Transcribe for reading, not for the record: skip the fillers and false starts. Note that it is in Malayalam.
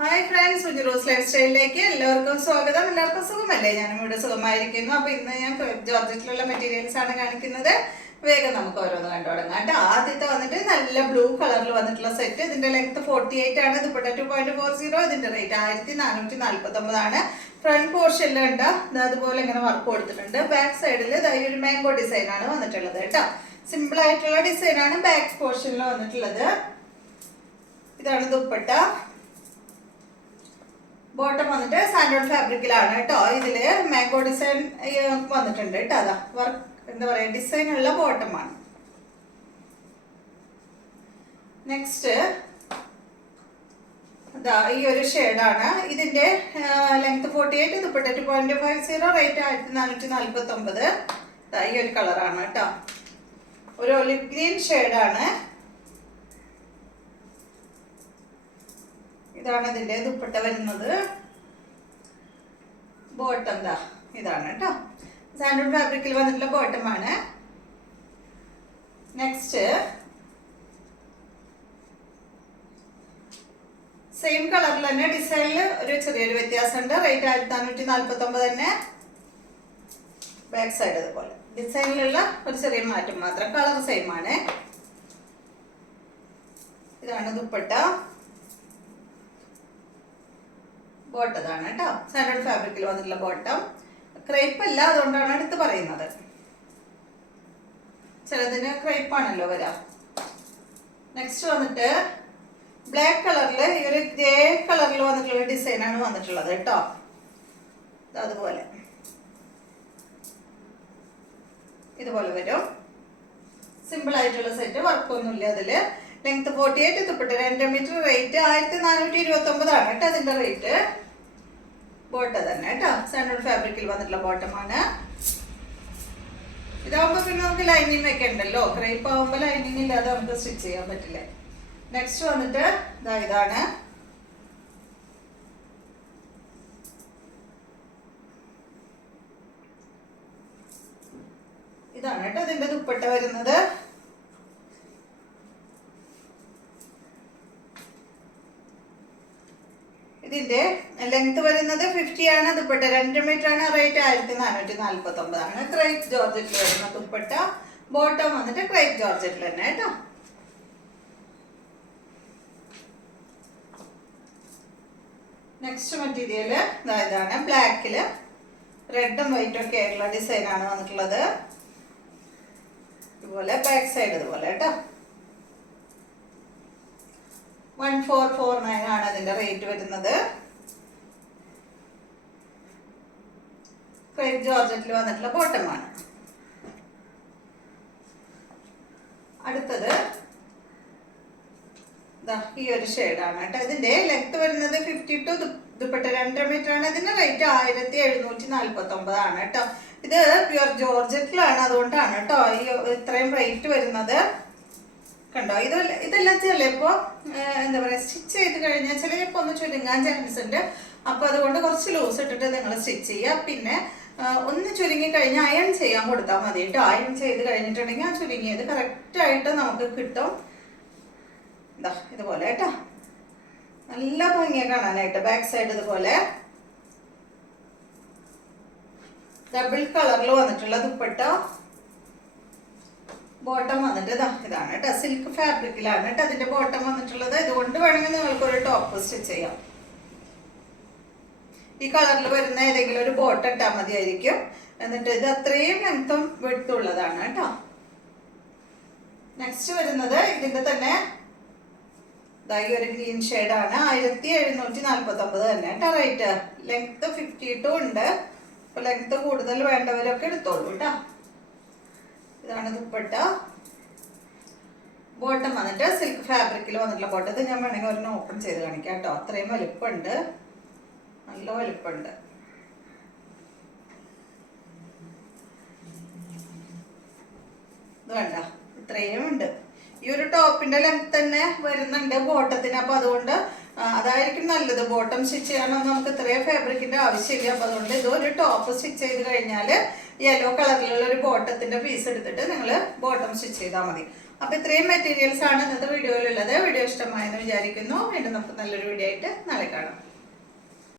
ഹായ് ഫ്രണ്ട്സ്, റോസ് ലൈഫ് സ്റ്റൈലിലേക്ക് എല്ലാവർക്കും സ്വാഗതം. എല്ലാവർക്കും സുഖമല്ലേ? ഞാനും ഇവിടെ സുഖമായിരിക്കുന്നു. അപ്പൊ ഇന്ന് ഞാൻ ജോർജറ്റിലുള്ള മെറ്റീരിയൽസ് ആണ് കാണിക്കുന്നത്. വേഗം നമുക്ക് ഓരോന്ന് കണ്ടു തുടങ്ങാം കേട്ടോ. ആദ്യത്തെ വന്നിട്ട് നല്ല ബ്ലൂ കളറിൽ വന്നിട്ടുള്ള സെറ്റ്. ഇതിന്റെ ലെങ്ത് 48 ആണ്. ദുപ്പട്ട 2.40. ഇതിന്റെ റേറ്റ് 1449 ആണ്. ഫ്രണ്ട് പോർഷനിൽ ഉണ്ട് അതുപോലെ ഇങ്ങനെ വർക്ക് കൊടുത്തിട്ടുണ്ട്. ബാക്ക് സൈഡിൽ ഒരു മാംഗോ ഡിസൈൻ ആണ് വന്നിട്ടുള്ളത് കേട്ടോ. സിമ്പിൾ ആയിട്ടുള്ള ഡിസൈൻ ആണ് ബാക്ക് പോർഷനിൽ വന്നിട്ടുള്ളത്. ഇതാണ് ദുപ്പട്ട. ബോട്ടം വന്നിട്ട് സാൻഡോൺ ഫാബ്രിക്കിലാണ് കേട്ടോ. ഇതില് മാംഗോ ഡിസൈൻ വന്നിട്ടുണ്ട് കേട്ടോ. അതാ വർക്ക് എന്താ പറയാ, ഡിസൈൻ ഉള്ള ബോട്ടമാണ്. നെക്സ്റ്റ് അതാ ഈ ഒരു ഷെയ്ഡാണ്. ഇതിന്റെ ലെങ്ത് 48, ദുപ്പട്ട 2.50, റേറ്റ് 1449. ഈ ഒരു കളറാണ് കേട്ടോ. ഒരു ഒലിവ് ഗ്രീൻ ഷെയ്ഡാണ്. ഇതാണ് ഇതിന്റെ ദുപ്പട്ട വരുന്നത്. ബോട്ടം ദാ ഇതാണ് കേട്ടോ. സാൻഡൂൺ ഫാബ്രിക്കിൽ വന്നിട്ടുള്ള ബോട്ടമാണ്. നെക്സ്റ്റ് സെയിം കളറിൽ തന്നെ ഡിസൈനിൽ ഒരു ചെറിയൊരു വ്യത്യാസമുണ്ട്. റേറ്റ് 1449 തന്നെ. ബാക്ക് സൈഡ് അതുപോലെ ഡിസൈനിലുള്ള ഒരു ചെറിയ മാറ്റം മാത്രം. കളർ സെയിം ആണ്. ഇതാണ് ദുപ്പട്ട. ബോട്ടതാണ് കേട്ടോ. സാൻഡോൺ ഫാബ്രിക്കിൽ വന്നിട്ടുള്ള ബോട്ടം. ക്രൈപ്പ് അല്ല, അതുകൊണ്ടാണ് എടുത്ത് പറയുന്നത്. ചിലതിന് ക്രൈപ്പാണല്ലോ വരാം. നെക്സ്റ്റ് വന്നിട്ട് ബ്ലാക്ക് കളറിൽ ഈ ഒരു ഗ്രേ കളറിൽ വന്നിട്ടുള്ള ഡിസൈനാണ് വന്നിട്ടുള്ളത് കേട്ടോ. അതുപോലെ ഇതുപോലെ വരും. സിമ്പിൾ ആയിട്ടുള്ള സെറ്റ്, വർക്കൊന്നുമില്ല അതില്. ലെങ്ത് 48, ദുപ്പട്ട 2 മീറ്റർ, റേറ്റ് 1429 ആണ് കേട്ടോ. അതിന്റെ റേറ്റ്. ബോട്ട തന്നെ കേട്ടോ. സാൻഡോൺ ഫാബ്രിക്കിൽ വന്നിട്ടുള്ള ബോട്ടമാണ്. ഇതാവുമ്പോ പിന്നെ നമുക്ക് ലൈനിങ് വെക്കണ്ടല്ലോ. ക്രൈപ്പ് ആവുമ്പോ ലൈനിങ് ഇല്ലാതെ നമുക്ക് സ്റ്റിച്ച് ചെയ്യാൻ പറ്റില്ല. നെക്സ്റ്റ് വന്നിട്ട് ഇതാണ്. ഇതാണ് കേട്ടോ ഇതിന്റെ ദുപ്പട്ട വരുന്നത്. ഇതിന്റെ ലെങ്ത് വരുന്നത് 50 ആണ്. ദുപ്പട്ട 2 മീറ്റർ ആണ്. റേറ്റ് 1449 ആണ്. ക്രൈപ്പ് ജോർജറ്റിൽ വരുന്ന ദുപ്പട്ട. ബോട്ടം വന്നിട്ട് ക്രൈപ്പ് ജോർജറ്റിൽ തന്നെ കേട്ടോ. നെക്സ്റ്റ് മെറ്റീരിയൽ ഇതാണ്. ബ്ലാക്കില് റെഡും വൈറ്റും ഒക്കെ ആയിട്ടുള്ള ഡിസൈൻ ആണ് വന്നിട്ടുള്ളത്. ഇതുപോലെ ബാക്ക് സൈഡ് ഇതുപോലെ കേട്ടോ. 1449 ആണ് അതിന്റെ റേറ്റ് വരുന്നത്. ക്രൈപ്പ് ജോർജറ്റിൽ വന്നിട്ടുള്ള ബോട്ടമാണ്. അടുത്തത് ഈ ഒരു ഷെയ്ഡാണ് കേട്ടോ. ഇതിന്റെ ലെങ്ത് വരുന്നത് 52, ദുപ്പട്ട 2 മീറ്റർ ആണ്. ഇതിന്റെ റേറ്റ് 1749 ആണ് കേട്ടോ. ഇത് പ്യുർ ജോർജറ്റിലാണ്, അതുകൊണ്ടാണ് കേട്ടോ ഈ ഇത്രയും റേറ്റ് വരുന്നത്. കണ്ടോ, ഇതെല്ലാം ചിലപ്പോ എന്താ പറയാ, സ്റ്റിച്ച് ചെയ്ത് കഴിഞ്ഞാൽ ചിലപ്പോ ഒന്ന് ചുരുങ്ങാൻ ചാൻസ് ഉണ്ട്. അപ്പൊ അതുകൊണ്ട് കുറച്ച് ലൂസ് ഇട്ടിട്ട് നിങ്ങൾ സ്റ്റിച്ച് ചെയ്യുക. പിന്നെ ഒന്ന് ചുരുങ്ങി കഴിഞ്ഞാൽ അയൺ ചെയ്യാൻ കൊടുത്താൽ മതി കേട്ടോ. അയൺ ചെയ്ത് കഴിഞ്ഞിട്ടുണ്ടെങ്കിൽ ആ ചുരുങ്ങിയത് കറക്റ്റ് ആയിട്ട് നമുക്ക് കിട്ടും. ഇതുപോലെ കേട്ടോ. നല്ല ഭംഗിയെ കാണാനായിട്ട്. ബാക്ക് സൈഡ് ഇതുപോലെ ഡബിൾ കളറിൽ വന്നിട്ടുള്ള ദുപ്പട്ട. ബോട്ടം വന്നിട്ട് ഇതാണ് കേട്ടോ. സിൽക്ക് ഫാബ്രിക്കിലാണ് കേട്ടോ അതിന്റെ ബോട്ടം വന്നിട്ടുള്ളത്. ഇതുകൊണ്ട് വേണമെങ്കിൽ നിങ്ങൾക്ക് ഒരു ടോപ്പ് സ്റ്റിച്ച് ചെയ്യാം. ഈ കളറിൽ വരുന്ന ഏതെങ്കിലും ഒരു ബോട്ടം ഇട്ടാൽ മതിയായിരിക്കും. എന്നിട്ട് ഇത് അത്രയും ലെങ്ത്തും വെട്ടുള്ളതാണ് കേട്ടോ. നെക്സ്റ്റ് വരുന്നത് ഇതിന്റെ തന്നെ ഈ ഒരു ഗ്രീൻ ഷെയ്ഡാണ്. 1749 തന്നെ കേട്ടോ റേറ്റ്. ലെങ്ത് 52 ഉണ്ട്. അപ്പൊ ലെങ്ത് കൂടുതൽ വേണ്ടവരൊക്കെ എടുത്തോളൂ കേട്ടോ. ഇതാണ് ദുപ്പട്ട. ബോട്ടം വന്നിട്ട് സിൽക്ക് ഫാബ്രിക്കിൽ വന്നിട്ടുള്ള ബോട്ടം. ഇത് ഞാൻ വേണമെങ്കിൽ ഒരെണ്ണം ഓപ്പൺ ചെയ്ത് കാണിക്കാം കേട്ടോ. അത്രയും വലിപ്പമുണ്ട്, നല്ല വലിപ്പമുണ്ട്. ഇത് വേണ്ട, ഇത്രയും ഉണ്ട്. ഈ ഒരു ടോപ്പിന്റെ ലെങ്ത് തന്നെ വരുന്നുണ്ട് ബോട്ടത്തിന്. അപ്പൊ അതുകൊണ്ട് അതായിരിക്കും നല്ലത്. ബോട്ടം സ്റ്റിച്ച് ചെയ്യാനൊന്നും നമുക്ക് ഇത്രയും ഫാബ്രിക്കിന്റെ ആവശ്യമില്ല. അപ്പൊ അതുകൊണ്ട് ഇതൊരു ടോപ്പ് സ്റ്റിച്ച് ചെയ്ത് കഴിഞ്ഞാൽ യെല്ലോ കളറിലുള്ള ഒരു ബോട്ടത്തിന്റെ പീസ് എടുത്തിട്ട് നിങ്ങൾ ബോട്ടം സ്റ്റിച്ച് ചെയ്താൽ മതി. അപ്പൊ ഇത്രയും മെറ്റീരിയൽസ് ആണ് ഇന്നത്തെ വീഡിയോയിലുള്ളത്. വീഡിയോ ഇഷ്ടമായെന്ന് വിചാരിക്കുന്നു. വീണ്ടും നമുക്ക് നല്ലൊരു വീഡിയോ ആയിട്ട് നാളെ കാണാം.